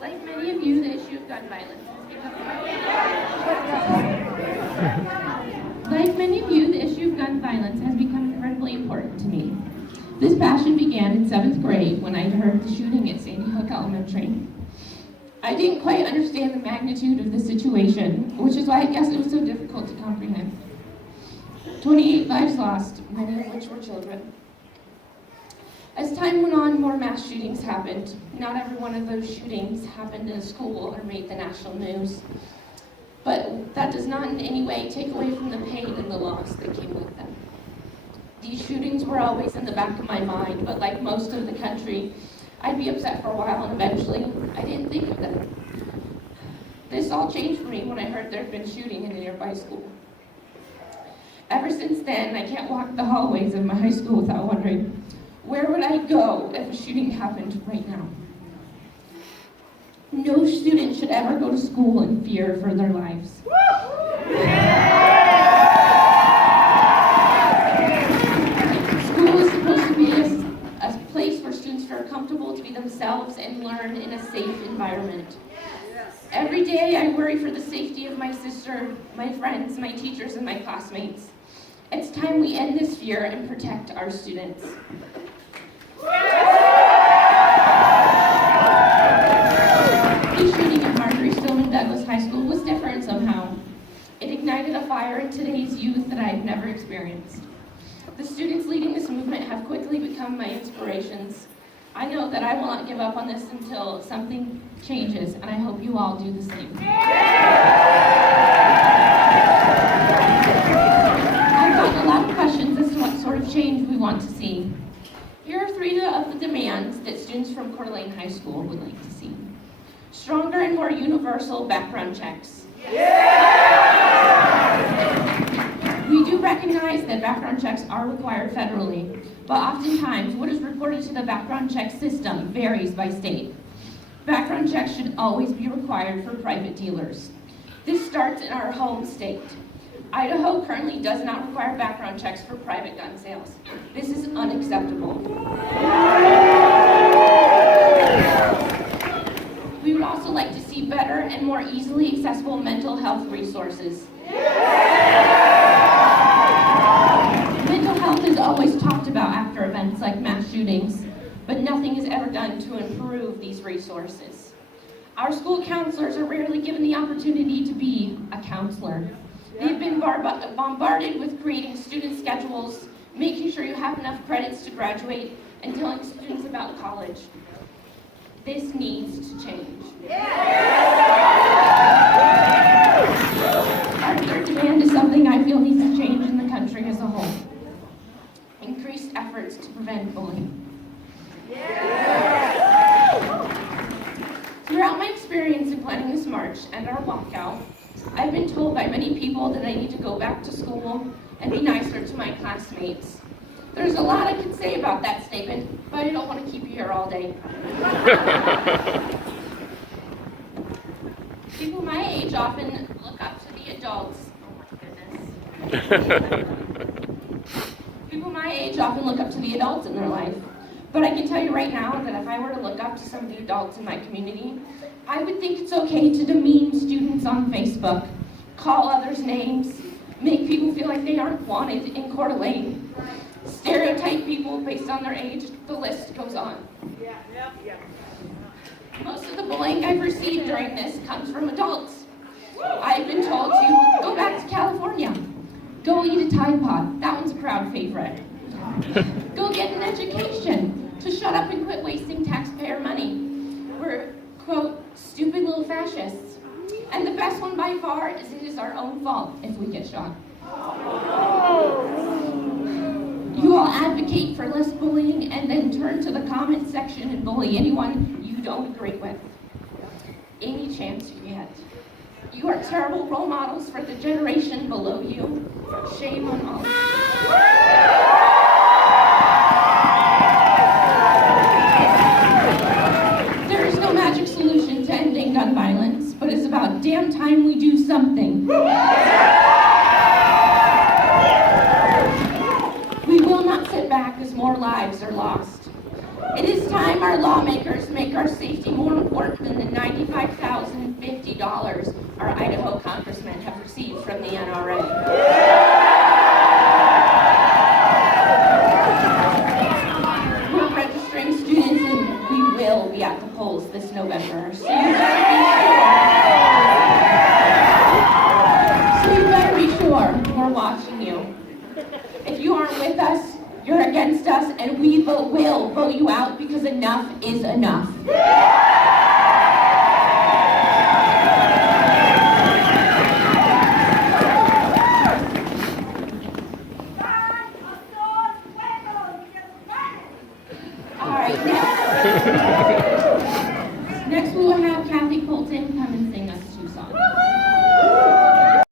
Like many of you, the issue of gun violence Like many of you, the issue of gun violence has become incredibly important to me. This passion began in 7th grade when I heard the shooting at Sandy Hook Elementary. I didn't quite understand the magnitude of the situation, which is why I guess it was so difficult to comprehend. 28 lives lost, many of which were children. As time went on, more mass shootings happened. Not every one of those shootings happened in a school or made the national news. But that does not in any way take away from the pain and the loss that came with them. These shootings were always in the back of my mind, but like most of the country, I'd be upset for a while and eventually I didn't think of them. This all changed for me when I heard there'd been shooting in a nearby school. Ever since then, I can't walk the hallways of my high school without wondering, where would I go if a shooting happened right now? No student should ever go to school in fear for their lives. School is supposed to be a place where students feel comfortable to be themselves and learn in a safe environment. Every day I worry for the safety of my sister, my friends, my teachers, and my classmates. It's time we end this fear and protect our students. The shooting at Marjory Stoneman Douglas High School was different somehow. It ignited a fire in today's youth that I have never experienced. The students leading this movement have quickly become my inspirations. I know that I will not give up on this until something changes, and I hope you all do the same. I've gotten a lot of questions as to what sort of change we want to see. Here are 3 of the demands that students from Coeur d'Alene High School would like to see. Stronger and more universal background checks. We do recognize that background checks are required federally, but oftentimes what is reported to the background check system varies by state. Background checks should always be required for private dealers. This starts in our home state. Idaho currently does not require background checks for private gun sales. This is unacceptable. We would also like to see better and more easily accessible mental health resources. Mental health is always talked about after events like mass shootings, but nothing is ever done to improve these resources. Our school counselors are rarely given the opportunity to be a counselor. They've been bombarded with creating student schedules, making sure you have enough credits to graduate, and telling students about college. This needs to change. Our third demand is something I feel needs to change in the country as a whole. Increased efforts to prevent bullying. Throughout my experience in planning this march and our walkout, I've been told by many people that I need to go back to school and be nicer to my classmates. There's a lot I could say about that statement, but I don't want to keep you here all day. People my age often look up to the adults. Oh my goodness. People my age often look up to the adults in their life. But I can tell you right now that if I were to look up to some of the adults in my community, I would think it's okay to demean students on Facebook, call others names, make people feel like they aren't wanted in Coeur d'Alene, stereotype people based on their age, the list goes on. Most of the bullying I've received during this comes from adults. I've been told to go back to California, go eat a Tide Pod, that one's a crowd favorite. Go get an education, to shut up and quit wasting taxpayer money. We're, quote, stupid little fascists. And the best one by far is it is our own fault if we get shot. You all advocate for less bullying and then turn to the comment section and bully anyone you don't agree with. Any chance you get. You are terrible role models for the generation below you. Shame on all of you. Gun violence, but it's about damn time we do something. We will not sit back as more lives are lost. It is time our lawmakers make our safety more important than the $95,050 our Idaho congressmen have received from the NRA. We're registering students and we will be at the polls this November. So you better be sure we're watching you. If you aren't with us, you're against us, and we will vote you out because enough is enough.